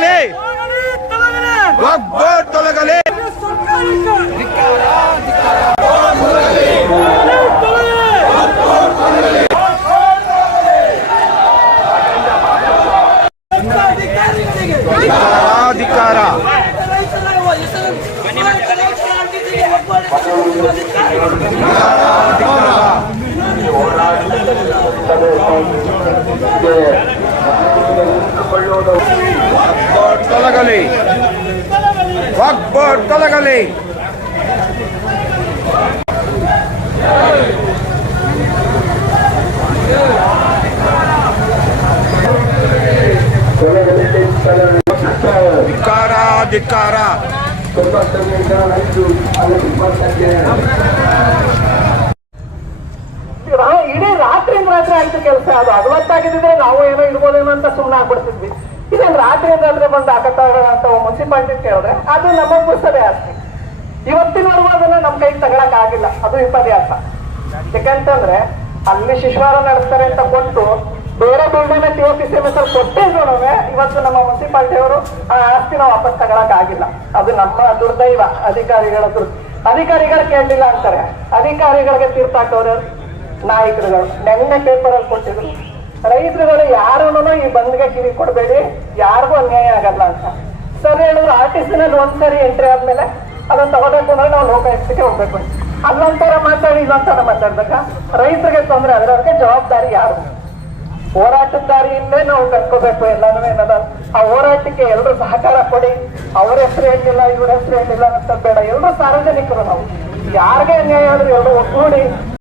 ತೊಲಗಲಿ, ವಕ್ಫ್ board ತೊಲಗಲಿ. ಧಿಕ್ಕಾರ. ತೊಲಗಲಿ, ವಕ್ಫ್ board ತೊಲಗಲಿ. ಧಿಕ್ಕಾರ, ಧಿಕ್ಕಾರ. ಇಡೀ ರಾತ್ರಿಯಿಂದ ರಾತ್ರಿ ಆಯ್ತು ಕೆಲಸ. ಅದು ಅಗವತ್ತಾಗಿದ್ರೆ ನಾವು ಏನೋ ಇರ್ಬೋದೇನೋ ಅಂತ ಸುಮ್ಮನೆ ಆಗ್ಬಿಡ್ತಿದ್ವಿ. ಇದನ್ನ ರಾತ್ರಿಯಿಂದ ರಾತ್ರಿ ಬಂದು ಅಂತ ಮುನ್ಸಿಪಾಲಿಟಿ ಕೇಳಿದ್ರೆ ಅದು ನಮಗ್ ಪುಸ್ತದೆ ಆಸ್ತಿ. ಇವತ್ತಿನವರೆಗೂ ಅದನ್ನ ನಮ್ ಕೈಗೆ ತಗೊಳಕ್ ಆಗಿಲ್ಲ. ಅದು ವಿಪರ್ಯಾಸ. ಯಾಕಂತಂದ್ರೆ ಅಲ್ಲಿ ಶಿಶುವಾರ ನಡೆಸ್ತಾರೆ ಅಂತ ಕೊಟ್ಟು ಬೇರೆ ಬಿಲ್ಡಿಂಗ್ TOPC ಕೊಟ್ಟೇ ನೋಡೋವೆ ಇವತ್ತು ನಮ್ಮ ಮುನ್ಸಿಪಾಲಿಟಿಯವರು ಆ ಆಸ್ತಿನ ವಾಪಸ್ ತಗೊಳಕ್ ಆಗಿಲ್ಲ. ಅದು ನಮ್ಮ ದುರ್ದೈವ. ಅಧಿಕಾರಿಗಳು ಕೇಳಲಿಲ್ಲ ಅಂತಾರೆ. ಅಧಿಕಾರಿಗಳಿಗೆ ತೀರ್ಪಾಟೋರು ನಾಯಕರುಗಳು ನೆನ್ನೆ ಪೇಪರ್ ಅಲ್ಲಿ ಕೊಟ್ಟಿದ್ರು. ರೈತರುಗಳು ಯಾರನ್ನು ಈ ಬಂದ್ಗೆ ಕಿವಿ ಕೊಡಬೇಡಿ, ಯಾರಿಗೂ ಅನ್ಯಾಯ ಆಗಲ್ಲ ಅಂತ. ಸರಿ ಹೇಳಿದ್ರು RTC ನಲ್ಲಿ ಒಂದ್ಸರಿ ಎಂಟ್ರಿ ಆದ್ಮೇಲೆ ಅದನ್ನ ತಗೋಬೇಕು ಅಂದ್ರೆ ನಾವು ಲೋಕಾಯುಕ್ತಕ್ಕೆ ಹೋಗ್ಬೇಕು. ಅಲ್ಲೊಂಥರ ಮಾತಾಡಿ ಇಲ್ಲೊಂಥರ ಮಾತಾಡ್ಬೇಕ. ರೈತರಿಗೆ ತೊಂದರೆ ಆದ್ರೆ ಅದಕ್ಕೆ ಜವಾಬ್ದಾರಿ ಯಾರು? ಹೋರಾಟದ ದಾರಿಯಿಂದಲೇ ನಾವು ಕಲ್ಕೋಬೇಕು ಎಲ್ಲಾನು. ಏನದ ಆ ಹೋರಾಟಕ್ಕೆ ಎಲ್ಲರೂ ಸಹಕಾರ ಕೊಡಿ. ಅವ್ರ ಹೆಸರು ಹೇಳಿಲ್ಲ, ಇವ್ರ ಹೆಸರು ಹೇಳಿಲ್ಲ ಅಂತ ಬೇಡ. ಎಲ್ಲರೂ ಸಾರ್ವಜನಿಕರು ನಾವು. ಯಾರಿಗೆ ಅನ್ಯಾಯ ಆದ್ರೂ ಎಲ್ಲರೂ ಒಗ್ಗೂಡಿ